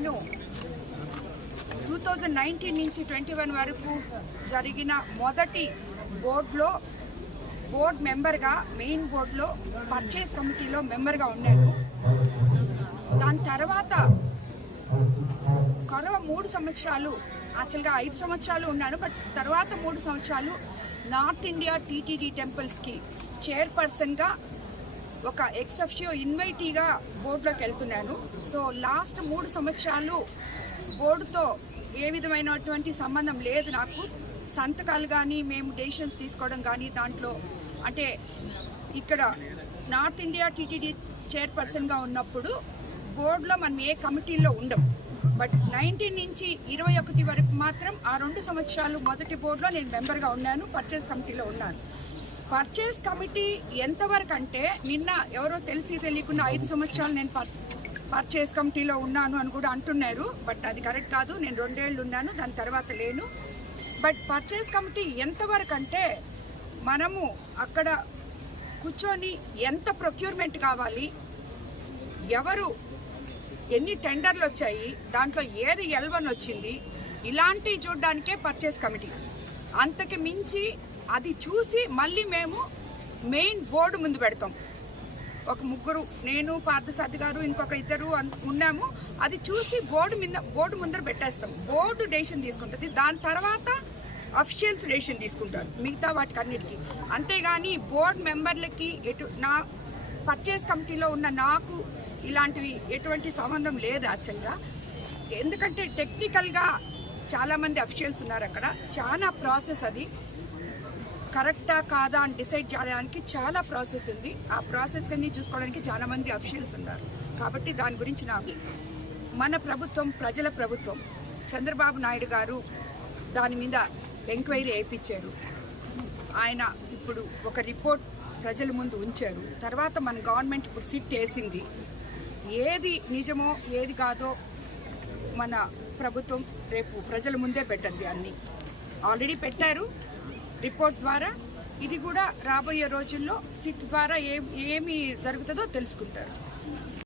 నేను 2019 నుంచి 21 వరకు జరిగిన మొదటి బోర్డ్ మెంబర్గా, మెయిన్ బోర్డులో పర్చేస్ కమిటీలో మెంబర్గా ఉన్నాను. దాని తర్వాత కరవ 3 సంవత్సరాలు, యాక్చువల్గా 5 సంవత్సరాలు ఉన్నాను. బట్ తర్వాత 3 సంవత్సరాలు నార్త్ ఇండియా టీటీడీ టెంపుల్స్కి చైర్పర్సన్గా ఒక ఎక్సెఫ్షియో ఇన్వైటీగా బోర్డులోకి వెళ్తున్నాను. సో లాస్ట్ 3 సంవత్సరాలు బోర్డుతో ఏ విధమైనటువంటి సంబంధం లేదు నాకు. సంతకాలు కానీ, మేము డెసిషన్స్ తీసుకోవడం కానీ, దాంట్లో అంటే ఇక్కడ నార్త్ ఇండియా టీటీడీ చైర్పర్సన్గా ఉన్నప్పుడు బోర్డులో మనం ఏ కమిటీల్లో ఉండం. బట్ 19 నుంచి 21 వరకు మాత్రం ఆ 2 సంవత్సరాలు మొదటి బోర్డులో నేను మెంబర్గా ఉన్నాను, పర్చేస్ కమిటీలో ఉన్నాను. పర్చేస్ కమిటీ ఎంతవరకు అంటే నిన్న ఎవరో తెలియకుండా 5 సంవత్సరాలు నేను పర్చేస్ కమిటీలో ఉన్నాను అని కూడా అంటున్నారు. బట్ అది కరెక్ట్ కాదు. నేను 2 ఏళ్ళు ఉన్నాను, దాని తర్వాత లేను. బట్ పర్చేస్ కమిటీ ఎంతవరకు అంటే మనము అక్కడ కూర్చొని ఎంత ప్రొక్యూర్మెంట్ కావాలి, ఎవరు ఎన్ని టెండర్లు వచ్చాయి, దాంట్లో ఏది L1 వచ్చింది, ఇలాంటివి చూడడానికే పర్చేస్ కమిటీ. అంతకు మించి అది చూసి మళ్ళీ మేము మెయిన్ బోర్డు ముందు పెడతాం. ఒక 3, నేను, పార్థసారథి గారు, ఇంకొక 2 ఉన్నాము. అది చూసి బోర్డు ముందర పెట్టేస్తాం. బోర్డు డెసిషన్ తీసుకుంటుంది. దాని తర్వాత అఫీషియల్స్ డెసిషన్ తీసుకుంటారు మిగతా వాటికి అన్నిటికీ. అంతేగాని బోర్డు మెంబర్లకి నా పర్చేస్ కమిటీలో ఉన్న నాకు ఇలాంటివి ఎటువంటి సంబంధం లేదు యాక్చువల్గా. ఎందుకంటే టెక్నికల్గా చాలామంది అఫీషియల్స్ ఉన్నారు అక్కడ. చాలా ప్రాసెస్, అది కరెక్టా కాదా అని డిసైడ్ చేయడానికి చాలా ప్రాసెస్ ఉంది. ఆ ప్రాసెస్ అన్ని చూసుకోవడానికి చాలామంది అఫీషియల్స్ ఉన్నారు. కాబట్టి దాని గురించి నాకు మన ప్రభుత్వం, ప్రజల ప్రభుత్వం, చంద్రబాబు నాయుడు గారు దాని మీద ఎంక్వైరీ వేయించారు. ఆయన ఇప్పుడు ఒక రిపోర్ట్ ప్రజల ముందు ఉంచారు. తర్వాత మన గవర్నమెంట్ ఇప్పుడు సిట్ వేసింది. ఏది నిజమో ఏది కాదో మన ప్రభుత్వం రేపు ప్రజల ముందే పెట్టద్ది. అన్నీ ఆల్రెడీ పెట్టారు రిపోర్ట్ ద్వారా. ఇది కూడా రాబోయే రోజుల్లో సిట్ ద్వారా ఏమి జరుగుతుందో తెలుసుకుంటారు.